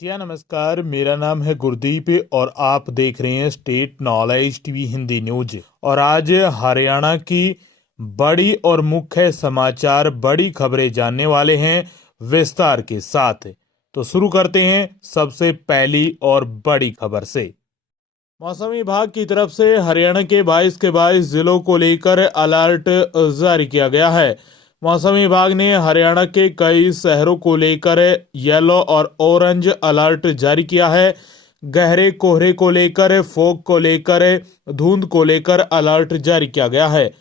जी हाँ, नमस्कार। मेरा नाम है गुरदीप और आप देख रहे हैं state knowledge TV Hindi news. और आज हरियाणा की बड़ी और मुख्य समाचार, बड़ी खबरें जानने वाले हैं विस्तार के साथ। तो शुरू करते हैं सबसे पहली और बड़ी खबर से। मौसम विभाग की तरफ से हरियाणा के 22 के 22 जिलों को लेकर अलर्ट जारी किया गया है। मौसम विभाग ने हरियाणा के कई शहरों को लेकर येलो और ऑरेंज अलर्ट जारी किया है। गहरे कोहरे को लेकर, फॉग को लेकर, धुंध को लेकर अलर्ट जारी किया गया है।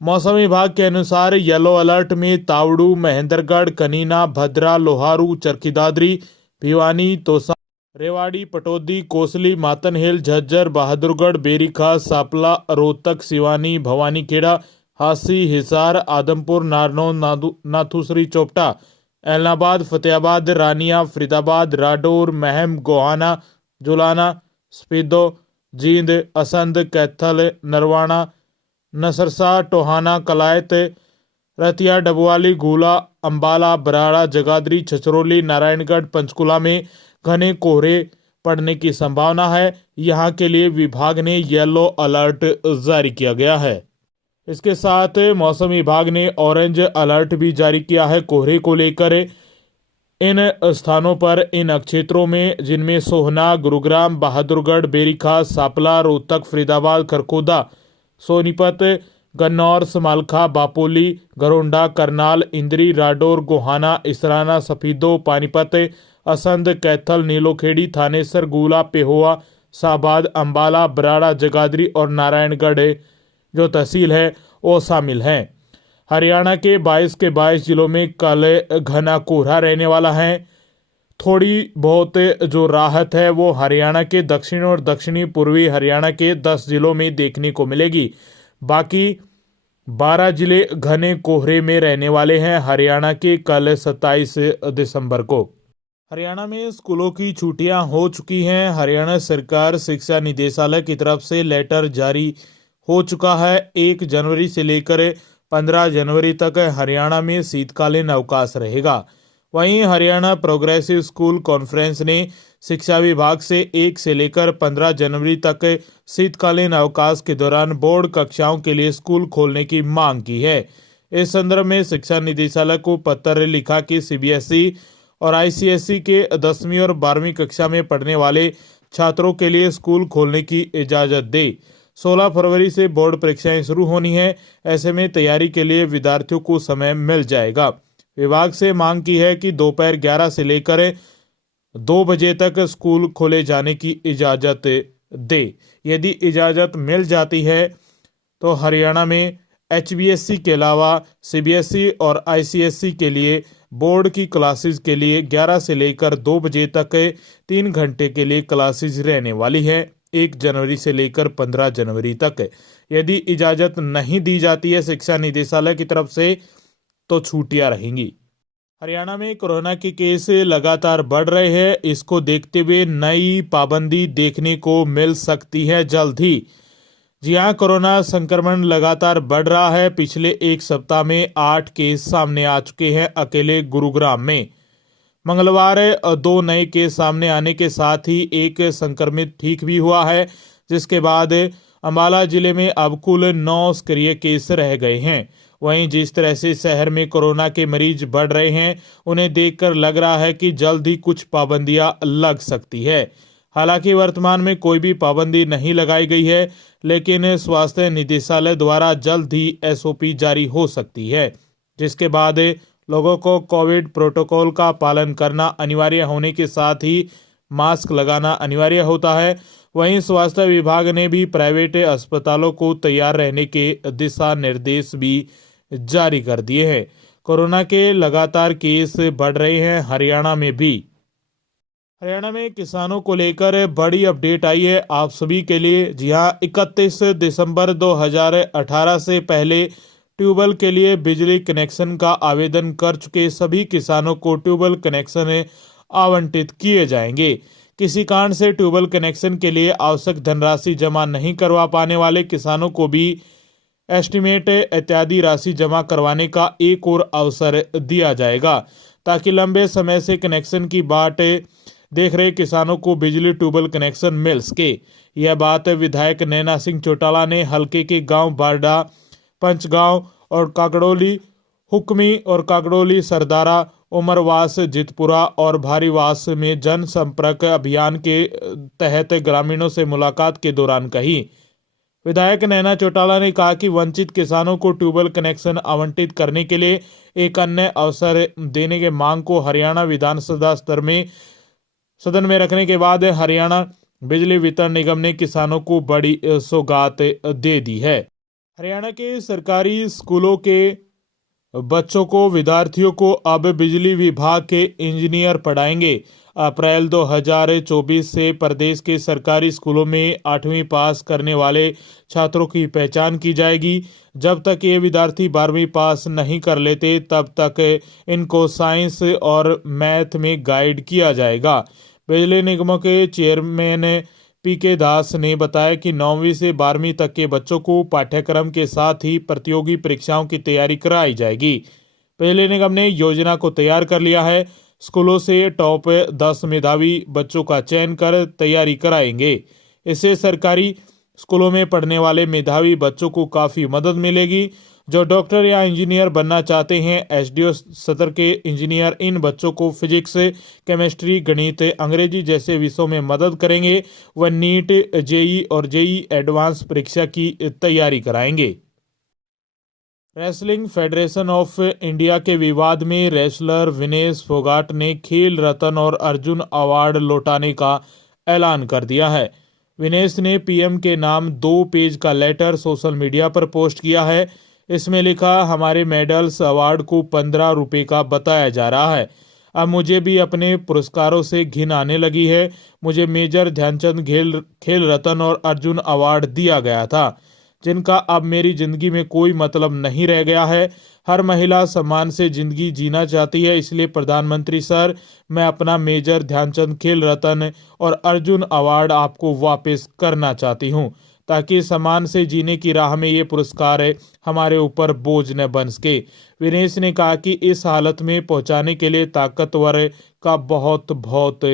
मौसम विभाग के अनुसार येलो अलर्ट में तावड़ू, महेंद्रगढ़, कनीना, भद्रा, लोहारू, चरखी दादरी, भिवानी, तोसा, रेवाड़ी, पटौदी, कोसली, मातनहेल, झज्जर, बहादुरगढ़, बेरीखा, सापला, रोहतक, सिवानी, भवानीखेड़ा, हासी, हिसार, आदमपुर, नारनौल, नाथुसरी, चोपटा, एलनाबाद, फतेहाबाद, रानिया, फरीदाबाद, राडौर, महम, गोहाना, जुलाना, स्पीदो, जींद, असंध, कैथल, नरवाना, नसरसा, टोहाना, कलायत, रतिया, डबवाली, गुला, अंबाला, बराड़ा, जगाधरी, छछरौली, नारायणगढ़, पंचकुला में घने कोहरे पड़ने की संभावना है। यहां के लिए विभाग ने येलो अलर्ट जारी किया गया है। इसके साथ मौसम विभाग ने ऑरेंज अलर्ट भी जारी किया है कोहरे को लेकर। इन स्थानों पर, इन क्षेत्रों में, जिनमें सोहना, गुरुग्राम, बहादुरगढ़, बेरीखा, सापला, रोहतक, फरीदाबाद, खरखोदा, सोनीपत, गन्नौर, समालखा, बापोली, गरोंडा, करनाल, इंद्री, राडौर, गोहाना, इसराना, सफीदो, पानीपत, असंध, कैथल, नीलोखेड़ी, थानेसर, गुला, पेहोवा, साबाद, अंबाला, बराड़ा, जगाधरी और नारायणगढ़ जो तहसील है वो शामिल हैं। हरियाणा के 22 के 22 जिलों में कल घना कोहरा रहने वाला है। थोड़ी बहुत जो राहत है वो हरियाणा के दक्षिण और दक्षिणी पूर्वी हरियाणा के 10 जिलों में देखने को मिलेगी। बाकी 12 जिले घने कोहरे में रहने वाले हैं हरियाणा के कल 27 दिसंबर को। हरियाणा में स्कूलों की छुट्टियां हो चुकी हैं। हरियाणा सरकार शिक्षा निदेशालय की तरफ से लेटर जारी हो चुका है। 1 जनवरी से लेकर 15 जनवरी तक हरियाणा में शीतकालीन अवकाश रहेगा। वहीं हरियाणा प्रोग्रेसिव स्कूल कॉन्फ्रेंस ने शिक्षा विभाग से 1 से लेकर 15 जनवरी तक शीतकालीन अवकाश के दौरान बोर्ड कक्षाओं के लिए स्कूल खोलने की मांग की है। इस संदर्भ में शिक्षा निदेशालय को पत्र लिखा कि सीबीएसई और आईसीएसई के 10वीं और 12वीं कक्षा में पढ़ने वाले छात्रों के लिए स्कूल खोलने की इजाज़त दे। 16 फरवरी से बोर्ड परीक्षाएं शुरू होनी है। ऐसे में तैयारी के लिए विद्यार्थियों को समय मिल जाएगा। विभाग से मांग की है कि दोपहर 11 से लेकर 2 बजे तक स्कूल खोले जाने की इजाज़त दे। यदि इजाज़त मिल जाती है तो हरियाणा में एचबीएसई के अलावा सीबीएसई और आईसीएसई के लिए बोर्ड की क्लासेस के लिए 11 से लेकर 2 बजे तक 3 घंटे के लिए क्लासेस रहने वाली है, 1 जनवरी से लेकर 15 जनवरी तक। यदि इजाज़त नहीं दी जाती है शिक्षा निदेशालय की तरफ से तो छुट्टियां रहेंगी। हरियाणा में कोरोना के केस लगातार बढ़ रहे हैं। इसको देखते हुए नई पाबंदी देखने को मिल सकती है जल्द ही। जी हाँ, कोरोना संक्रमण लगातार बढ़ रहा है। पिछले 1 सप्ताह में 8 केस सामने आ चुके हैं अकेले गुरुग्राम में। मंगलवार 2 नए केस सामने आने के साथ ही एक संक्रमित ठीक भी हुआ है, जिसके बाद अंबाला जिले में अब कुल 9 सक्रिय केस रह गए हैं। वहीं जिस तरह से शहर में कोरोना के मरीज बढ़ रहे हैं, उन्हें देखकर लग रहा है कि जल्द ही कुछ पाबंदियां लग सकती है। हालांकि वर्तमान में कोई भी पाबंदी नहीं लगाई गई है, लेकिन स्वास्थ्य निदेशालय द्वारा जल्द ही एसओपी जारी हो सकती है, जिसके बाद लोगों को कोविड प्रोटोकॉल का पालन करना अनिवार्य होने के साथ ही मास्क लगाना अनिवार्य होता है। वहीं स्वास्थ्य विभाग ने भी प्राइवेट अस्पतालों को तैयार रहने के दिशा निर्देश भी जारी कर दिए हैं। कोरोना के लगातार केस बढ़ रहे हैं हरियाणा में भी। हरियाणा में किसानों को लेकर बड़ी अपडेट आई है आप सभी के लिए। जी हाँ, 31 दिसंबर 2018 से पहले ट्यूबवेल के लिए बिजली कनेक्शन का आवेदन कर चुके सभी किसानों को ट्यूबवेल कनेक्शन आवंटित किए जाएंगे। किसी कारण से ट्यूबवेल कनेक्शन के लिए आवश्यक धनराशि जमा नहीं करवा पाने वाले किसानों को भी एस्टीमेट इत्यादि राशि जमा करवाने का एक और अवसर दिया जाएगा, ताकि लंबे समय से कनेक्शन की बाट देख रहे किसानों को बिजली ट्यूबवेल कनेक्शन मिल सके। यह बात विधायक नैना सिंह चौटाला ने हलके के गांव बारडा, पंचगांव और काकड़ोली हुक्मी और काकड़ोली सरदारा, उमरवास, जितपुरा और भारीवास में जन संपर्क अभियान के तहत ग्रामीणों से मुलाकात के दौरान कही। विधायक नैना चौटाला ने कहा कि वंचित किसानों को ट्यूबवेल कनेक्शन आवंटित करने के लिए एक अन्य अवसर देने के मांग को हरियाणा विधानसभा सदन में रखने के बाद हरियाणा बिजली वितरण निगम ने किसानों को बड़ी सौगात दे दी है। हरियाणा के सरकारी स्कूलों के बच्चों को विद्यार्थियों को अब बिजली विभाग के इंजीनियर पढ़ाएंगे। अप्रैल 2024 से प्रदेश के सरकारी स्कूलों में 8वीं पास करने वाले छात्रों की पहचान की जाएगी। जब तक ये विद्यार्थी 12वीं पास नहीं कर लेते तब तक इनको साइंस और मैथ में गाइड किया जाएगा। बिजली निगमों के चेयरमैन पीके दास ने बताया कि 9वीं से 12वीं तक के बच्चों को पाठ्यक्रम के साथ ही प्रतियोगी परीक्षाओं की तैयारी कराई जाएगी। बिजली निगम ने योजना को तैयार कर लिया है। स्कूलों से टॉप 10 मेधावी बच्चों का चयन कर तैयारी कराएंगे। इससे सरकारी स्कूलों में पढ़ने वाले मेधावी बच्चों को काफ़ी मदद मिलेगी। जो डॉक्टर या इंजीनियर बनना चाहते हैं, एसडीओ सत्र के इंजीनियर इन बच्चों को फिजिक्स, केमिस्ट्री, गणित, अंग्रेजी जैसे विषयों में मदद करेंगे। वह नीट, जेई और जेई एडवांस परीक्षा की तैयारी कराएंगे। रेसलिंग फेडरेशन ऑफ इंडिया के विवाद में रेसलर विनेश फोगाट ने खेल रत्न और अर्जुन अवार्ड लौटाने का ऐलान कर दिया है। विनेश ने पीएम के नाम 2 पेज का लेटर सोशल मीडिया पर पोस्ट किया है। इसमें लिखा, हमारे मेडल्स अवार्ड को 15 रुपये का बताया जा रहा है। अब मुझे भी अपने पुरस्कारों से घिन आने लगी है। मुझे मेजर ध्यानचंद खेल रत्न और अर्जुन अवार्ड दिया गया था, जिनका अब मेरी जिंदगी में कोई मतलब नहीं रह गया है। हर महिला सम्मान से जिंदगी जीना चाहती है, इसलिए प्रधानमंत्री सर, मैं अपना मेजर ध्यानचंद खेल रत्न और अर्जुन अवार्ड आपको वापस करना चाहती हूं, ताकि सम्मान से जीने की राह में ये पुरस्कार हमारे ऊपर बोझ न बन सके। विनेश ने कहा कि इस हालत में पहुंचाने के लिए ताकतवर का बहुत बहुत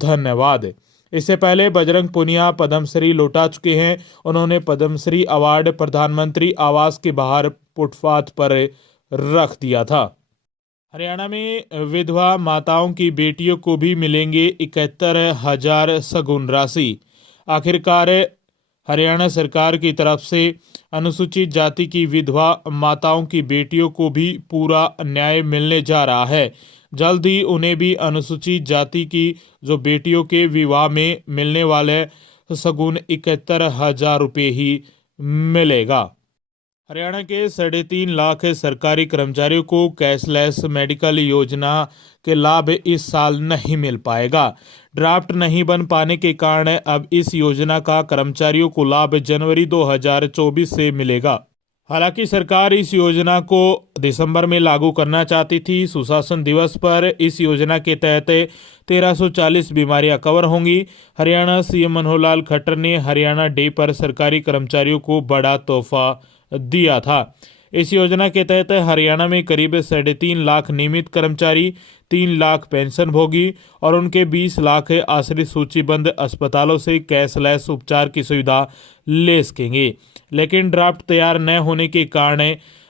धन्यवाद। इससे पहले बजरंग पुनिया पद्मश्री लौटा चुके हैं। उन्होंने पद्मश्री अवार्ड प्रधानमंत्री आवास के बाहर फुटपाथ पर रख दिया था। हरियाणा में विधवा माताओं की बेटियों को भी मिलेंगे 71,000 सगुन राशि। आखिरकार हरियाणा सरकार की तरफ से अनुसूचित जाति की विधवा माताओं की बेटियों को भी पूरा न्याय मिलने जा रहा है। जल्द ही उन्हें भी अनुसूचित जाति की जो बेटियों के विवाह में मिलने वाले सगुन 71,000 रुपये ही मिलेगा। हरियाणा के 3.5 लाख सरकारी कर्मचारियों को कैशलेस मेडिकल योजना के लाभ इस साल नहीं मिल पाएगा। ड्राफ्ट नहीं बन पाने के कारण अब इस योजना का कर्मचारियों को लाभ जनवरी 2024 से मिलेगा। हालांकि सरकार इस योजना को दिसंबर में लागू करना चाहती थी। सुशासन दिवस पर इस योजना के तहत 1340 बीमारियां कवर होंगी। हरियाणा सीएम मनोहर लाल खट्टर ने हरियाणा डे पर सरकारी कर्मचारियों को बड़ा तोहफा दिया था। इस योजना के तहत हरियाणा में करीब 3.5 लाख नियमित कर्मचारी, 3 लाख पेंशन भोगी और उनके 20 लाख आश्रित सूचीबद्ध अस्पतालों से कैशलेस उपचार की सुविधा ले सकेंगे। लेकिन ड्राफ्ट तैयार न होने के कारण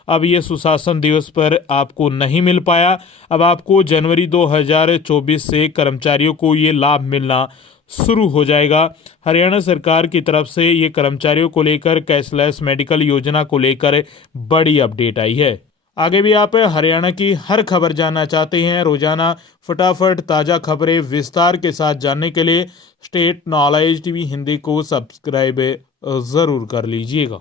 अब ये सुशासन दिवस पर आपको नहीं मिल पाया। अब आपको जनवरी 2024 से कर्मचारियों को ये लाभ मिलना शुरू हो जाएगा। हरियाणा सरकार की तरफ से ये कर्मचारियों को लेकर कैशलेस मेडिकल योजना को लेकर बड़ी अपडेट आई है। आगे भी आप हरियाणा की हर खबर जानना चाहते हैं, रोजाना फटाफट ताज़ा खबरें विस्तार के साथ जानने के लिए स्टेट नॉलेज टीवी हिंदी को सब्सक्राइब ज़रूर कर लीजिएगा।